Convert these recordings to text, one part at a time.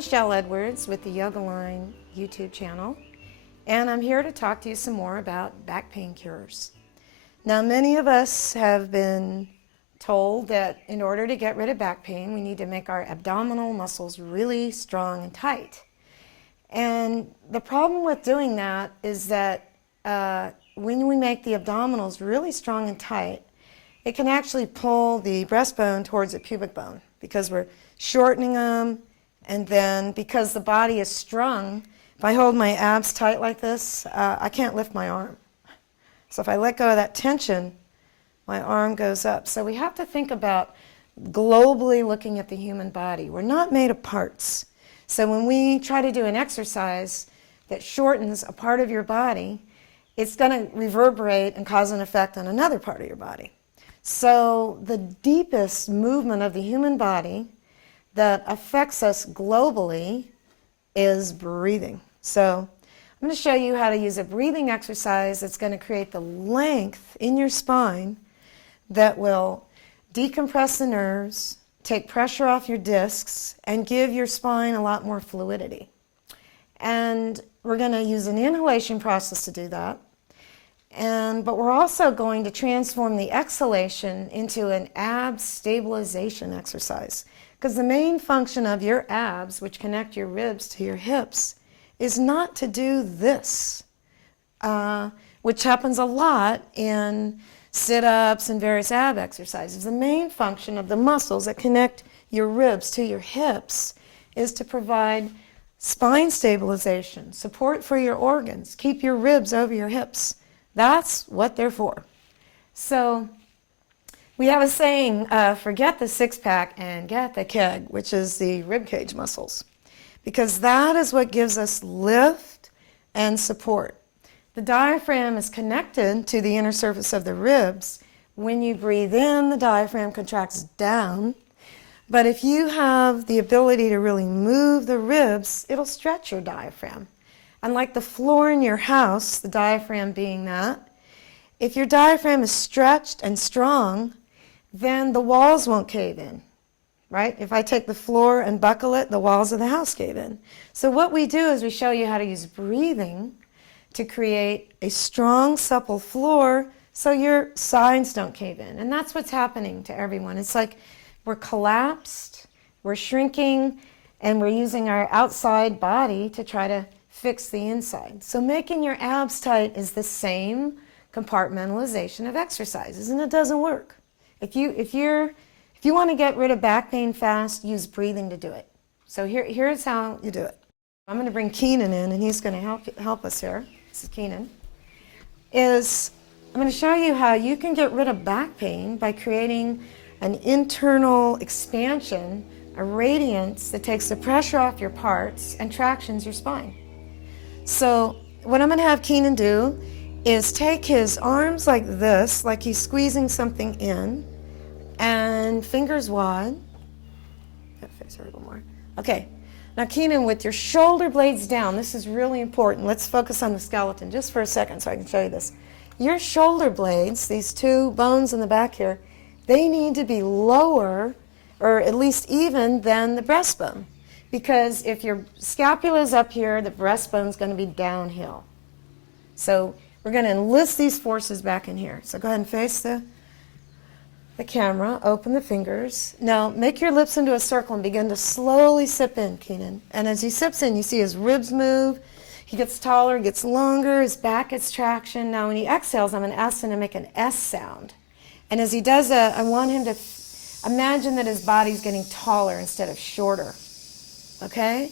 Michaelle Edwards with the YogAlign YouTube channel, and I'm here to talk to you some more about back pain cures. Now, many of us have been told that in order to get rid of back pain, we need to make our abdominal muscles really strong and tight. And the problem with doing that is that when we make the abdominals really strong and tight, it can actually pull the breastbone towards the pubic bone because we're shortening them. And then because the body is strung, if I hold my abs tight like this, I can't lift my arm. So if I let go of that tension, my arm goes up. So we have to think about globally looking at the human body. We're not made of parts. So when we try to do an exercise that shortens a part of your body, it's going to reverberate and cause an effect on another part of your body. So the deepest movement of the human body that affects us globally is breathing. So I'm going to show you how to use a breathing exercise that's going to create the length in your spine that will decompress the nerves, take pressure off your discs, and give your spine a lot more fluidity. And we're going to use an inhalation process to do that. But we're also going to transform the exhalation into an abs stabilization exercise. Because the main function of your abs, which connect your ribs to your hips, is not to do this, which happens a lot in sit-ups and various ab exercises. The main function of the muscles that connect your ribs to your hips is to provide spine stabilization, support for your organs, keep your ribs over your hips. That's what they're for. So we have a saying, forget the six-pack and get the keg, which is the rib cage muscles, because that is what gives us lift and support. The diaphragm is connected to the inner surface of the ribs. When you breathe in, the diaphragm contracts down, but if you have the ability to really move the ribs, it'll stretch your diaphragm. And like the floor in your house, the diaphragm being that, if your diaphragm is stretched and strong, then the walls won't cave in, right? If I take the floor and buckle it, the walls of the house cave in. So what we do is we show you how to use breathing to create a strong, supple floor so your sides don't cave in. And that's what's happening to everyone. It's like we're collapsed, we're shrinking, and we're using our outside body to try to fix the inside. So making your abs tight is the same compartmentalization of exercises, and it doesn't work. If you want to get rid of back pain fast, use breathing to do it. So here's how you do it. I'm going to bring Keenan in, and he's going to help us here. This is Keenan. I'm going to show you how you can get rid of back pain by creating an internal expansion, a radiance that takes the pressure off your parts and tractions your spine. So what I'm going to have Keenan do is take his arms like this, like he's squeezing something in, and fingers wide. Face a little more. Okay. Now, Keenan, with your shoulder blades down, this is really important. Let's focus on the skeleton just for a second so I can show you this. Your shoulder blades, these two bones in the back here, they need to be lower, or at least even, than the breastbone. Because if your scapula is up here, the breastbone is going to be downhill. So we're going to enlist these forces back in here. So go ahead and face the camera, open the fingers. Now make your lips into a circle and begin to slowly sip in, Keenan. And as he sips in, you see his ribs move. He gets taller, gets longer, his back gets traction. Now when he exhales, I'm going to ask him to make an S sound. And as he does that, I want him to imagine that his body's getting taller instead of shorter. Okay?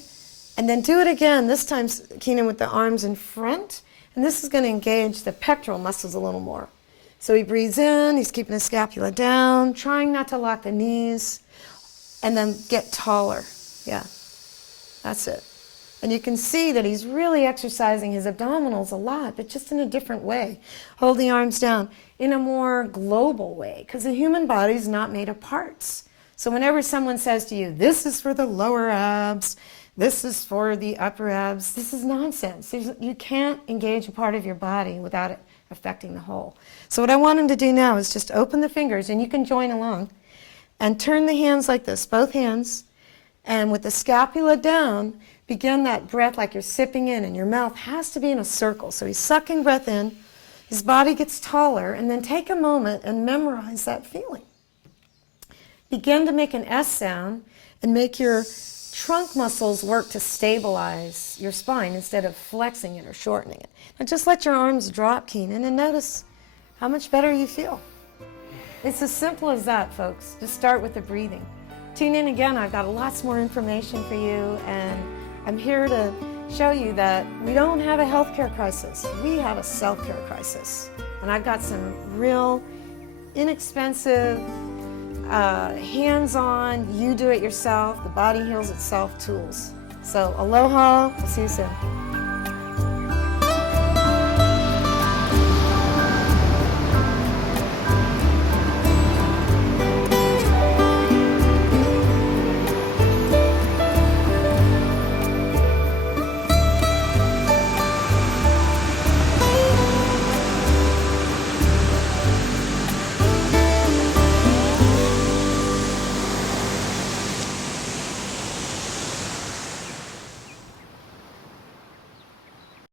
And then do it again, this time, Keenan, with the arms in front. And this is going to engage the pectoral muscles a little more. So he breathes in, he's keeping his scapula down, trying not to lock the knees, and then get taller. Yeah, that's it. And you can see that he's really exercising his abdominals a lot, but just in a different way. Hold the arms down in a more global way, because the human body is not made of parts. So whenever someone says to you, this is for the lower abs, this is for the upper abs, this is nonsense. You can't engage a part of your body without it affecting the whole. So what I want him to do now is just open the fingers, and you can join along, and turn the hands like this, both hands, And with the scapula down, begin that breath like you're sipping in, and your mouth has to be in a circle. So he's sucking breath in, his body gets taller, and then take a moment and memorize that feeling. Begin to make an S sound and make your trunk muscles work to stabilize your spine instead of flexing it or shortening it. Now just let your arms drop, Keenan, and notice how much better you feel. It's as simple as that, folks. Just start with the breathing. Tune in again. I've got lots more information for you, and I'm here to show you that we don't have a healthcare crisis. We have a self-care crisis. And I've got some real inexpensive, hands-on, you do it yourself, the body heals itself tools. So aloha, I'll see you soon.